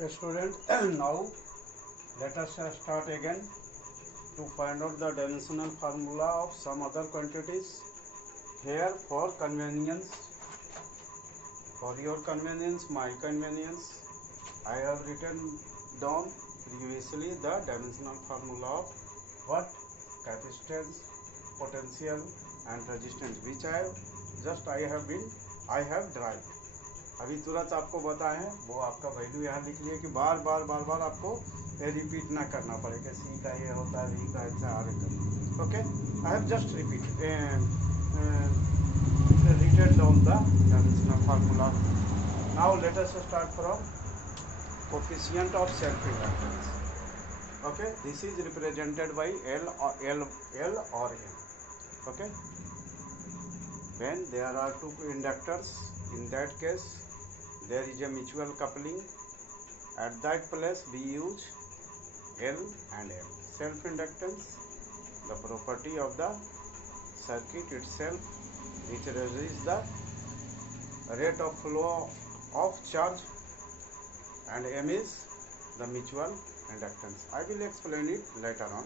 Okay, student. Now let us start again to find out the dimensional formula of some other quantities. Here, for your convenience, my convenience, I have written down previously the dimensional formula of what? Capacitance, potential, and resistance, which I have derived. अभी तुरंत आपको बताए हैं, वो आपका value यहाँ लिख लिए कि बार बार आपको रिपीट ना करना पड़ेगा। सी का ये होता है, वी का ऐसा, आर का। Okay, I have just written down the dimensional formula. Now let us start from coefficient of self-inductance. Okay, this is represented by L or M. Okay, when there are two inductors, in that case there is a mutual coupling. At that place we use L and M. Self-inductance, the property of the circuit itself, which resists the rate of flow of charge, and M is the mutual inductance. I will explain it later on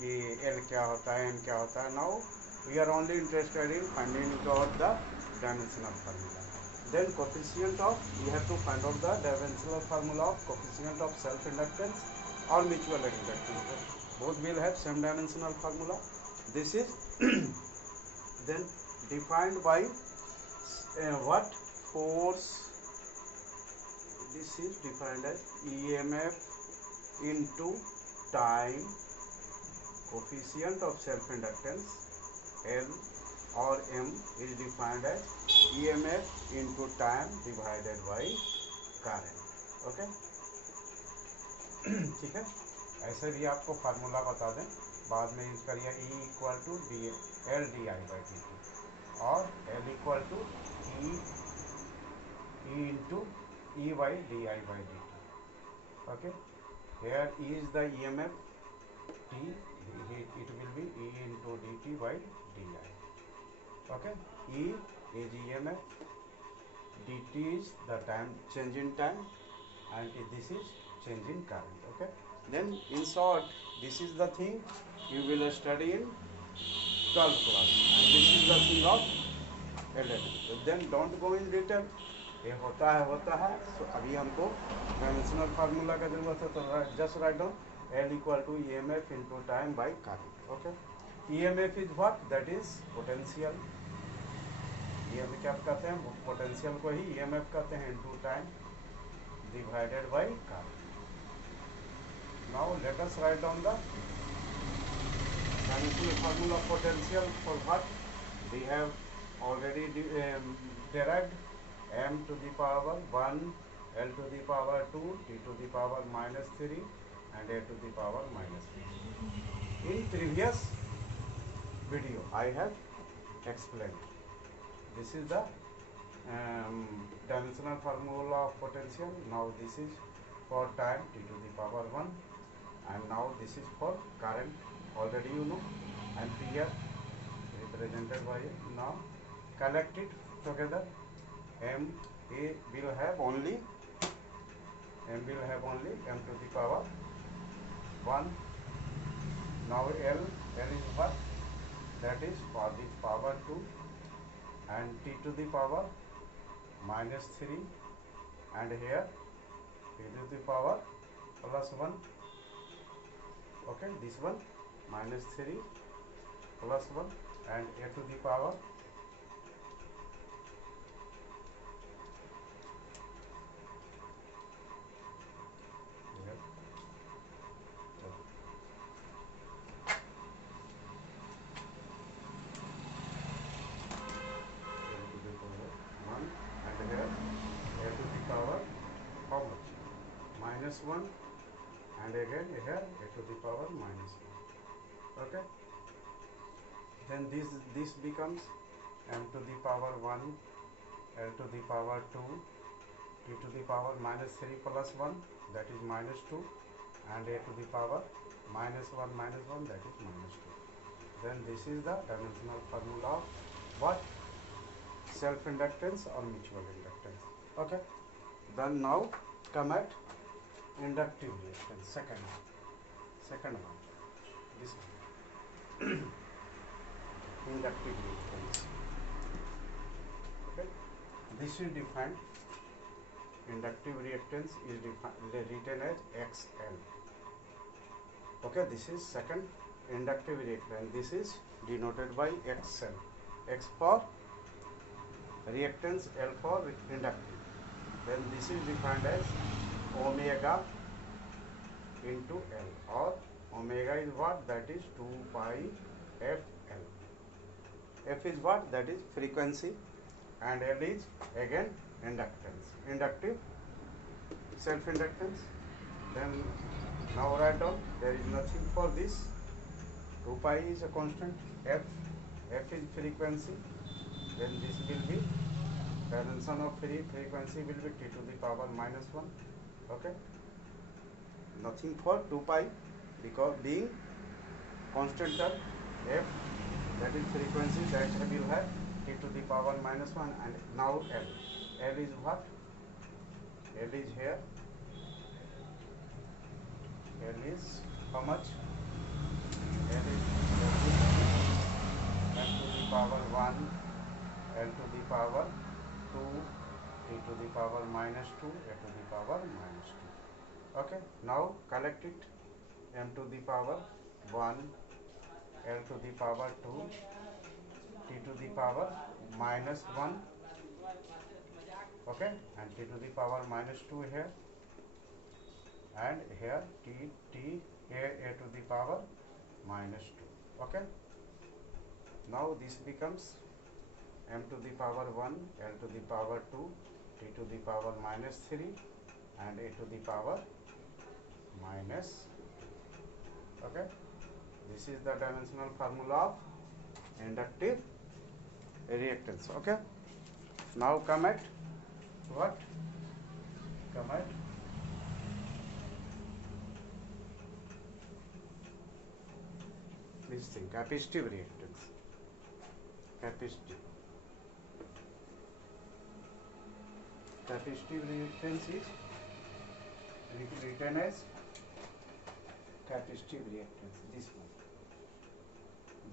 कि L क्या होता है, M क्या होता है. Now we are only interested in finding out the dimensional formula. Then coefficient of, we have to find out the dimensional formula of coefficient of self-inductance or mutual inductance. Both will have same dimensional formula. This is then defined by what? Force. This is defined as EMF into time. Coefficient of self-inductance L or M is defined as EMF into time divided by current. Okay, ठीक है. ऐसे भी आपको formula बता दें, बाद में use करिए. E equal to L di by dt और L equal to E into E by di by dt. Okay, here E is the EMF, T it will be E into dt by di. Okay, E is EMF, dt is the time, change in time, and this is change in current. Okay, then in short, this is the thing you will study in 12th class, and this is the thing of 11th. Then don't go in detail. ये होता है. So अभी हमको dimensional formula का जरूरत है, तो just write down L equal to EMF into time by current. Okay, EMF is what? That is potential. EMF क्या कहते हैं? पोटेंशियल को ही EMF कहते हैं, into time divided by current. Now let us write down the dimensional formula of potential for what we have already derived. M to the power 1, L to the power 2, T to the power minus 3, and A to the power minus 3. In previous video I have explained. This is the dimensional formula of potential. Now this is for time, T to the power 1, and now this is for current, already you know, and here represented by it. Now collect it together. M will have only M to the power 1. Now L is what? That is for the power 2, and T to the power minus 3, and here T to the power plus 1. Okay, this one minus 3 plus 1, and A to the power minus 1, and again here A to the power minus 1. Okay, then this becomes M to the power 1, L to the power 2, T to the power minus 3 plus 1, that is minus 2, and A to the power minus 1, that is minus 2. Then this is the dimensional formula of what? Self-inductance or mutual inductance. Okay, then now come at inductive reactance, second one, this one. Inductive reactance. Okay, this is defined. Inductive reactance is written as XL. Okay, this is second inductive reactance. This is denoted by XL. X for reactance, L for inductive. Then this is defined as omega into L, or omega is what? That is 2 pi FL. F is what? That is frequency, and L is again inductance, inductive self-inductance. Then now write down, there is nothing for this. 2 pi is a constant, F is frequency, then this will be dimension of frequency will be t to the power minus 1. Okay, nothing for 2 pi, because being constant term, F, that is frequency, that will have t to the power minus 1. And now L is what? L is here. L is how much? L is L to the power 1, L to the power 2, t to the power minus 2, a to the power minus 2. Okay, now collect it. M to the power 1, L to the power 2, t to the power minus 1. Okay, and t to the power minus 2 here, and here t here a to the power minus 2. Okay, now this becomes m to the power 1, L to the power 2, t to the power minus 3, and a to the power minus. Okay, this is the dimensional formula of inductive reactance. Okay, now come at what? Come at this thing, capacitive reactance. Capacitive reactance is written as capacitive reactance. This one.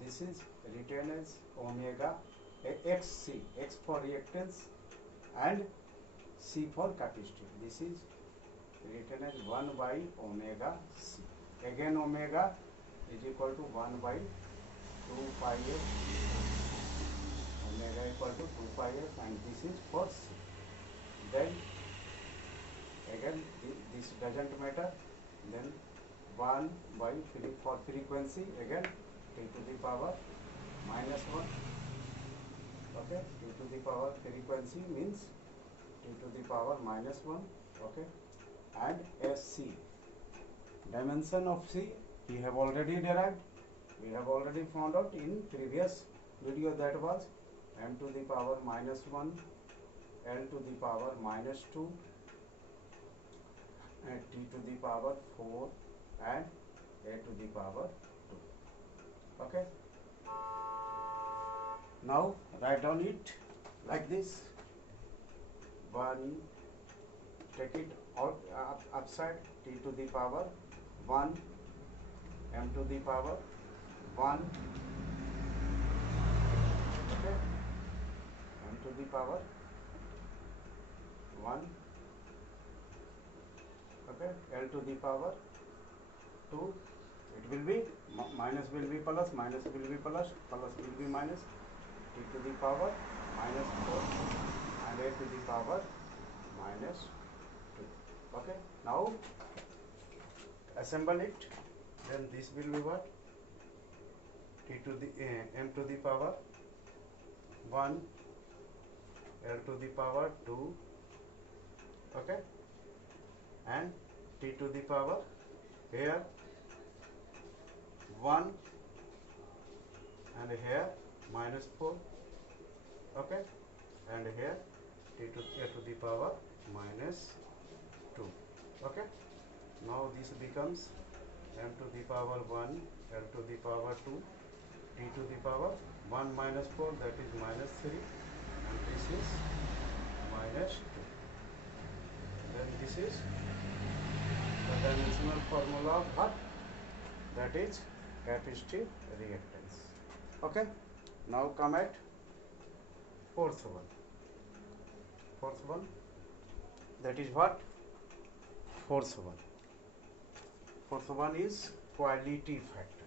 This is written as omega XC. X for reactance and C for capacitive. This is written as 1 by omega C. Again, omega is equal to 1 by 2 pi f. Omega equal to 2 pi f, and this is for C. Then again this doesn't matter. Then 1 by for frequency, again t to the power minus 1. Okay, t to the power frequency means t to the power minus 1. Okay, and SC, dimension of C, we have already derived. We have already found out in previous video, that was m to the power minus 1, L to the power minus 2, and t to the power 4, and a to the power 2. Okay, now write down it like this. 1, take it out upside, t to the power 1, m to the power 1. Okay, m to the power 1. Okay, L to the power 2. It will be minus will be plus, minus will be plus, plus will be minus, t to the power minus 4, and a to the power minus 2. Okay, now assemble it. Then this will be what? T to the m to the power 1, L to the power 2. Okay, and t to the power here 1, and here minus 4. Okay, and here t to a to the power minus 2. Okay, now this becomes m to the power 1, L to the power 2, t to the power 1 minus 4, that is minus 3, and this is minus 2. Then this is dimensional formula of what? That is capacitive reactance. Okay. Now come at fourth one. Fourth one, that is what? Fourth one. Fourth one is quality factor.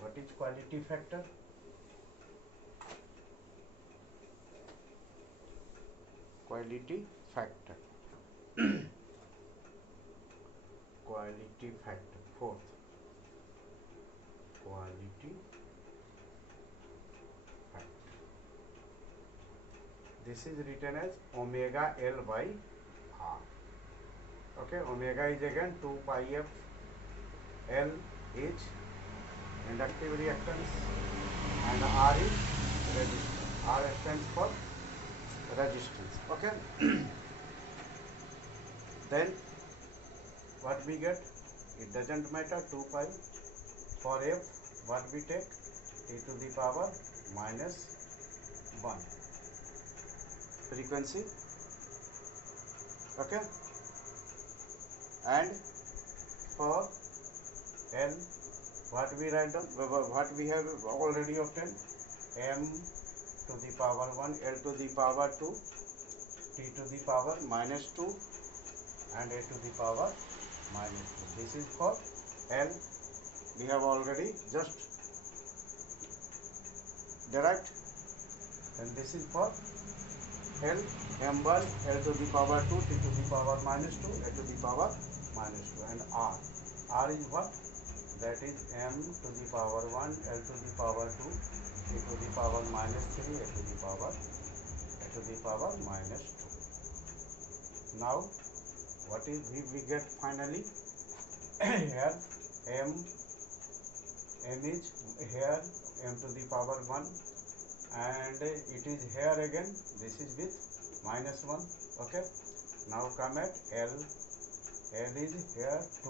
What is quality factor? Quality factor. Quality factor. Fourth. Quality factor. This is written as omega L by R. Okay, omega is again 2 pi f. L is inductive reactance and R is resistance. R stands for resistance. Okay. Then what we get? It doesn't matter. 2 pi for f. What we take? T to the power minus 1 frequency. Okay. And for L, what we write down? What we have already obtained? M to the power 1, L to the power 2, T to the power minus 2 and A to the power minus 2. This is for L. We have already just derived. And this is for L, M1, L to the power 2, T to the power minus 2, A to the power minus 2, and R. R is what? That is M to the power 1, L to the power 2, T to the power minus 3, A to the power minus 2. Now, what is we get finally? Here M is here M to the power 1 and it is here again. This is with minus 1. Okay. Now come at L. L is here 2.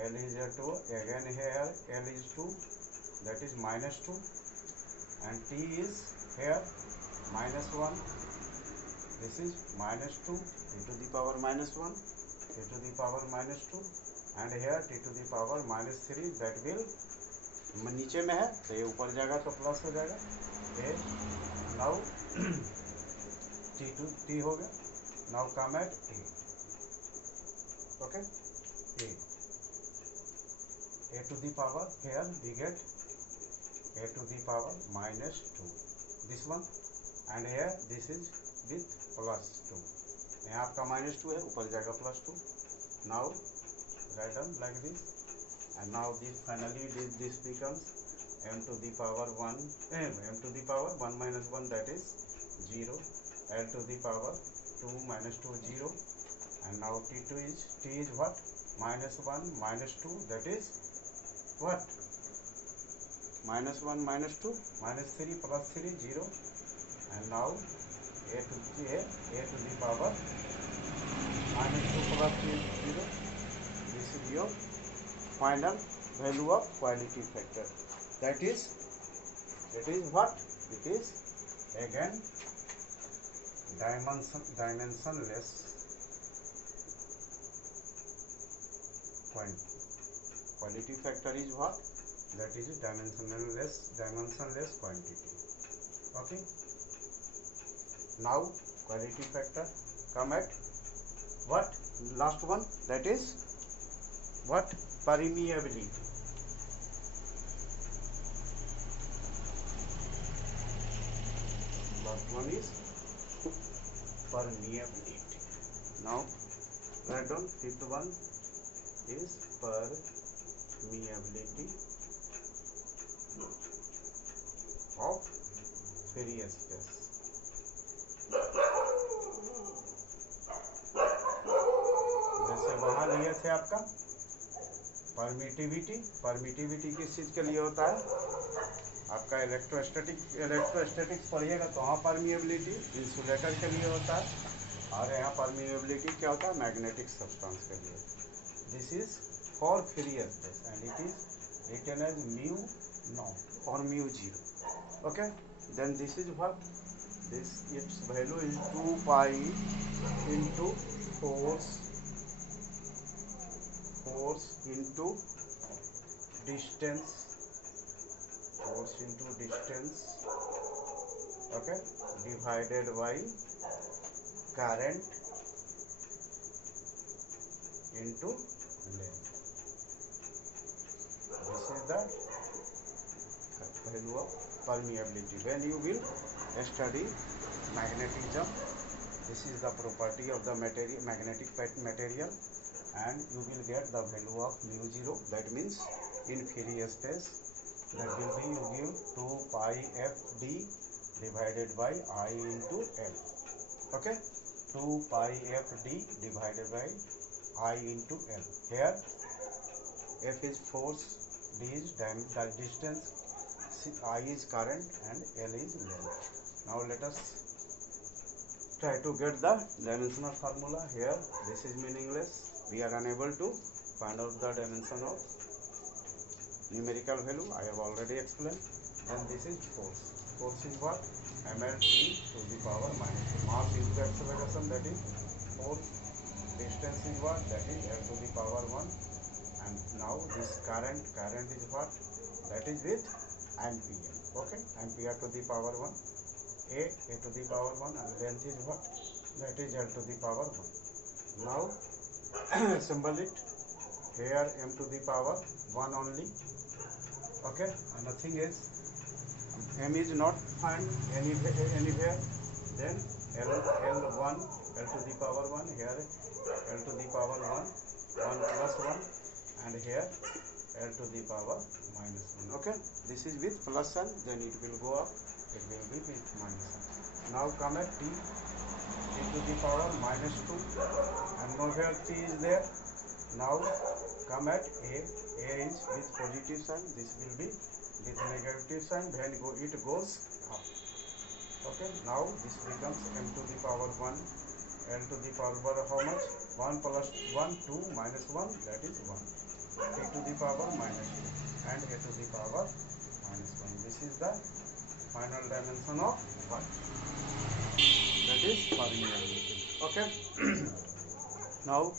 L is here 2. Again here L is 2. That is minus 2. And T is here minus 1. This is minus 2. T to the power minus 1. T to the power minus 2. And here T to the power minus 3. That will नीचे में है तो ये ऊपर जाएगा तो plus हो जाएगा. ए नाउ T हो गया. Now come at A. Okay. A to the power here we get A to the power minus 2. This one and here this is with plus 2. यहाँ आपका minus 2 है ऊपर जाएगा plus 2. Now write down like this. And now this finally this becomes m to the power 1 m to the power 1 minus 1 that is 0, l to the power 2 minus 2 0, and now t is what? Minus 1 minus 2 that is what? Minus 1 minus 2 minus 3 plus 3 0, and now a to the power minus 2 plus 3 0. This is your final value of quality factor. That is what? It is again dimensionless quantity. Quality factor is what? That is dimensionless quantity. Okay. Now quality factor come at what? Last one, that is what? Permeability. Last one is permeability. Now write down fifth one is permeability of ferrous gas. जैसे वहां लिए थे आपका permittivity किस चीज के लिए होता है? आपका इलेक्ट्रोस्टैटिक्स पढ़िएगा तो वहाँ परमिएबिलिटी इंसुलेटर के लिए होता है, और यहाँ परमिएबिलिटी क्या होता है? मैग्नेटिक सब्सटेंस के लिए. This is for ferrous gas and it is written as mu not और mu 0. Okay. Then this is what? This its value is 2 pi into force force into distance, okay, divided by current into length. This is the value of permeability. When you will study magnetism, this is the property of the material, magnetic material, and you will get the value of mu 0. That means in Fourier space, that will be, you give 2 pi f d divided by I into L. Okay, 2 pi f d divided by I into L. Here f is force, d is the distance, I is current, and L is length. Now let us try to get the dimensional formula. Here this is meaningless, we are unable to find out the dimension of numerical value. I have already explained. Then this is force. Force is what? mlt to the power minus 2. Mass into acceleration, that is force. Distance is what? That is L to the power 1. And now this current is what? That is with ampere. Okay, ampere to the power 1. A to the power 1, and length is what? That is L to the power 1. Now assemble it. Here m to the power 1 only. Okay, and nothing is, m is not found anywhere. Then L1, L to the power 1, here L to the power 1, 1 plus 1, and here L to the power minus 1. Okay, this is with plus n, then it will go up, it will be with minus n. Now come at t to the power minus 2, and nowhere t is there. Now come at a is with positive sign, this will be with negative sign, then it goes up. Okay, now this becomes m to the power 1, L to the power how much? 1 plus 1, 2 minus 1, that is 1. T to the power minus 2 and a to the power minus 1. This is the final dimension of what? That is permeability. Okay. Now